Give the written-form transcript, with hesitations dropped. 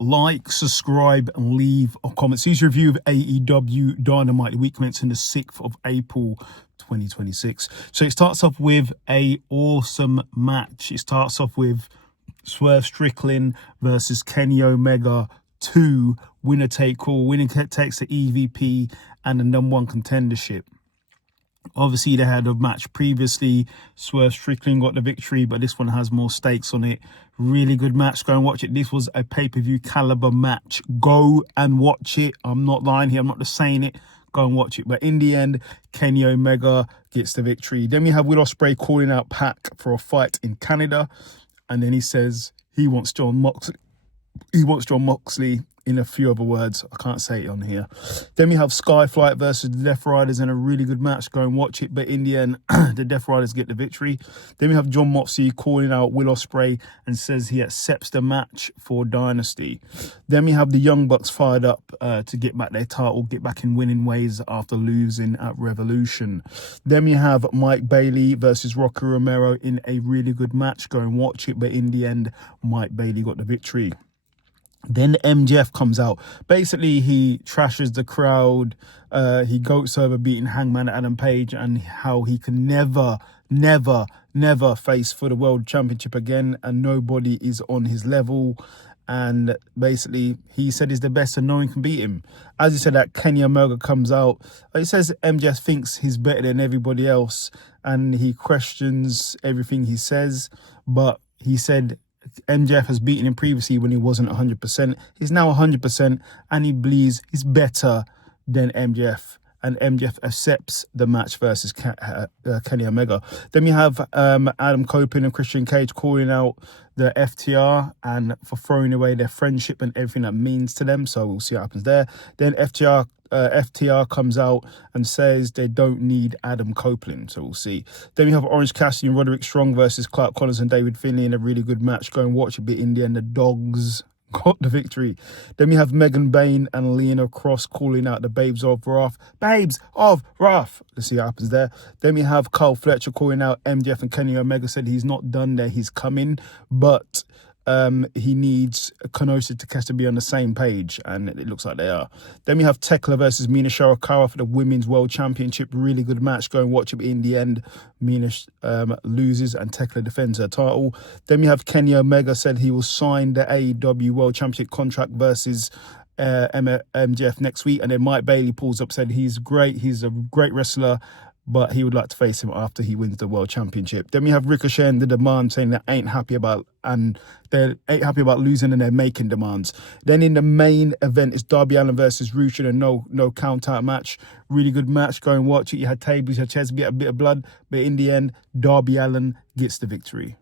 like, subscribe, and leave a comment. Series review of AEW Dynamite, the week commencing the 6th of April 2026. So it starts off with a awesome match. It starts off with Swerve Strickland versus Kenny Omega 2, winner take all. Winner takes the EVP and the #1 contendership. Obviously, they had a match previously. Swerve Strickland got the victory, but this one has more stakes on it. Really good match. Go and watch it. This was a pay-per-view caliber match. Go and watch it. I'm not lying here. I'm not just saying it. Go and watch it. But in the end, Kenny Omega gets the victory. Then we have Will Ospreay calling out Pac for a fight in Canada. And then he says he wants John Moxley. He wants John Moxley in a few other words. I can't say it on here. Then we have Skyflight versus the Death Riders in a really good match. Go and watch it. But in the end, the Death Riders get the victory. Then we have John Moxley calling out Will Ospreay and says he accepts the match for Dynasty. Then we have the Young Bucks fired up to get back their title, get back in winning ways after losing at Revolution. Then we have Mike Bailey versus Rocky Romero in a really good match. Go and watch it. But in the end, Mike Bailey got the victory. Then MJF comes out. Basically, he trashes the crowd. He goats over beating Hangman Adam Page and how he can never face for the World Championship again, and nobody is on his level. And basically, he said he's the best and no one can beat him. As he said, that Kenny Omega comes out. He says MJF thinks he's better than everybody else, and he questions everything he says. But he said MJF has beaten him previously when he wasn't 100%. He's now 100%, and he believes he's better than MJF. And MJF accepts the match versus Kenny Omega. Then we have Adam Copeland and Christian Cage calling out the FTR and for throwing away their friendship and everything that means to them. So we'll see what happens there. Then FTR comes out and says they don't need Adam Copeland, so we'll see. Then we have Orange Cassidy and Roderick Strong versus Clark Connors and David Finlay in a really good match. Go and watch a bit. In the end, the Dogs got the victory. Then we have Megan Bain and Lena Cross calling out the Babes of Wrath. Babes of Wrath. Let's see what happens there. Then we have Carl Fletcher calling out MJF and Kenny Omega. Said he's not done there, he's coming, but he needs Kenosis to Takeshita to be on the same page, and it looks like they are. Then we have Tekla versus Mina Shirakawa for the Women's World Championship. Really good match. Go and watch it. In the end, Mina loses and Tekla defends her title. Then we have Kenny Omega said he will sign the AEW World Championship contract versus MJF next week, and then Mike Bailey pulls up, said he's great, he's a great wrestler, but he would like to face him after he wins the World Championship. Then we have Ricochet and the Demand saying they ain't happy about losing and they're making demands. Then in the main event is Darby Allin versus Rush in a no count out match. Really good match. Go and watch it. You had tables, you had chairs, a bit of blood, but in the end, Darby Allin gets the victory.